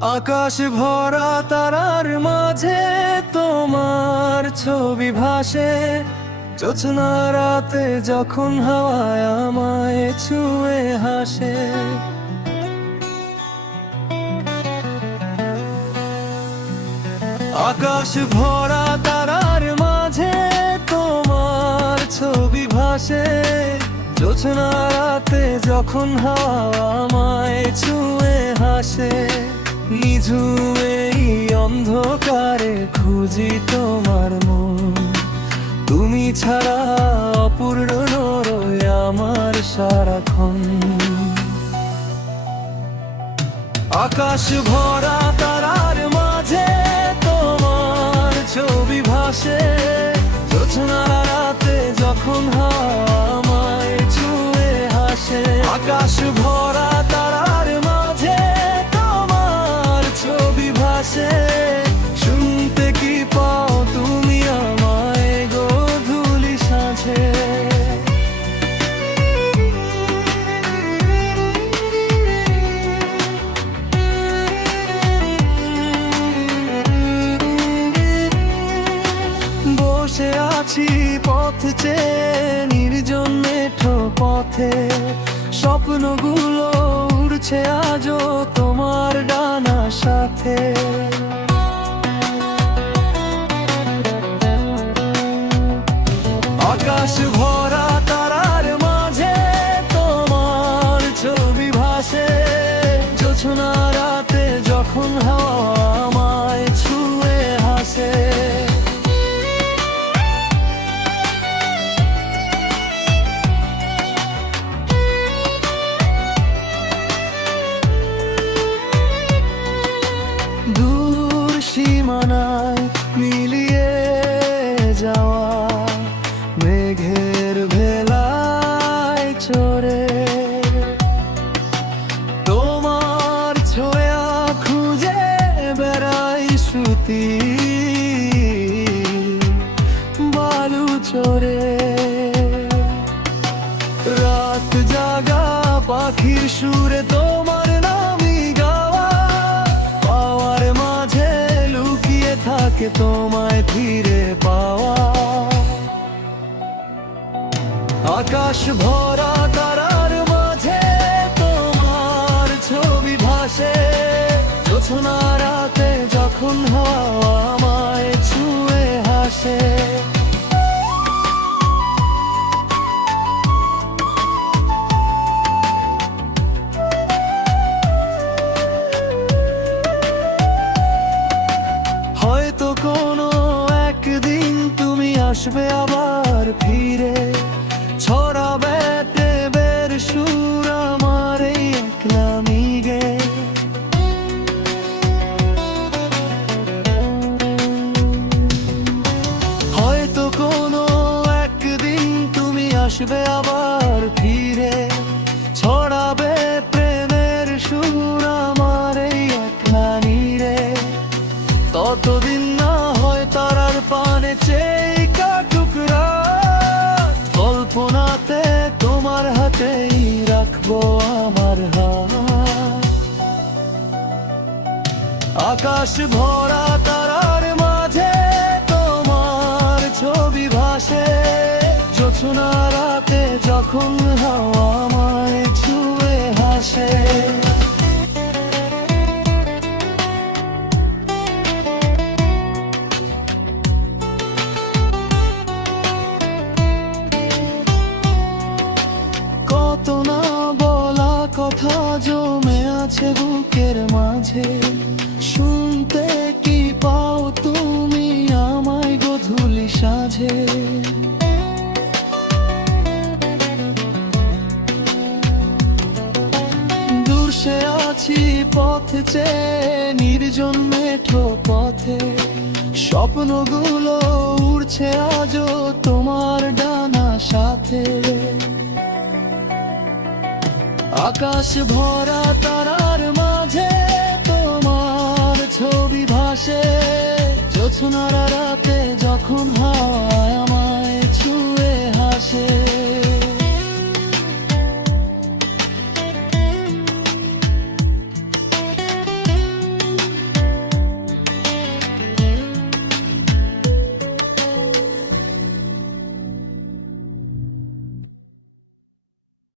আকাশ ভরা তারার মাঝে তোমার ছবি ভাসে। জোছনা রাতে যখন হাওয়ায় আমায় ছুঁয়ে হাসে। আকাশ ভরা তারার মাঝে তোমার ছবি ভাসে। জোছনা রাতে যখন হাওয়া আমায় ছুঁয়ে হাসে। নিঝুম এই অন্ধকারে খুঁজি তোমার মন, তুমি ছাড়া অপূর্ণ রয় আমার সারাক্ষণ। আকাশ ভরা তারার মাঝে তোমার ছবি ভাসে। জোছনা রাতে যখন হাওয়া আমায় ছুঁয়ে হাসে। আকাশ ভরা তারার মাঝে তোমার ছবি ভাসে। শুনতে কি পাও তুমি আমায় গোধূলি সাঁঝে। বসে আছি পথ চেয়ে নির্জন মেঠো পথে। স্বপ্নগুলো উড়ছে আজও তোমার ডানা সাথে। আকাশ ভরা তারার মাঝে তোমার ছবি ভাসে। জোছনা রাতে যখন হাওয়া আমায় ছুঁয়ে হাসে। দূর সীমানায় মিলিয়ে যাওয়া মেঘের ভেলায় চড়ে। তোমার ছোঁয়া খুঁজে বেড়াই শ্রুতি বালু চড়ে। রাত জাগা পাখির সুরে তোমার নামই গাওয়া। পাওয়ার মাঝে লুকিয়ে থাকে তোমায় ফিরে পাওয়া। আকাশ ভরা তারার মাঝে তোমার ছবি ভাসে। জোছনা রাতে যখন হাওয়া আমায় ছুঁয়ে হাসে। হয়তো কোনো একদিন তুমি আসবে আবার ফিরে। ছড়াবে দেবের সুর আমার এই একলামি গে। হয়তো কোনো একদিন তুমি আসবে আবার ফিরে। ছড়াবে প্রেমের সুর আমার এই একলামি রে। ততদিন না হয় তারার পানে চেয়ে কাটুক রাত। কল্পনাতে তোমার হাতেই রাখবো আমার হাত। আকাশ ভরা তারার মাঝে তোমার ছবি ভাসে। জোছনা রাতে যখন হাওয়া আমায় ছুঁয়ে হাসে। কত না বলা কথা জমে আছে বুকের মাঝে। শুনতে কি পাও তুমি আমায় গোধূলি সাঁঝে। দূর সে আছি পথ চেয়ে নির্জন মেঠো পথে। স্বপ্নগুলো উড়ছে আজও তোমার ডানা সাথে। আকাশ ভরা তারার মাঝে তোমার ছবি ভাসে। জোছনা রাতে যখন হাওয়া আমায় ছুঁয়ে হাসে।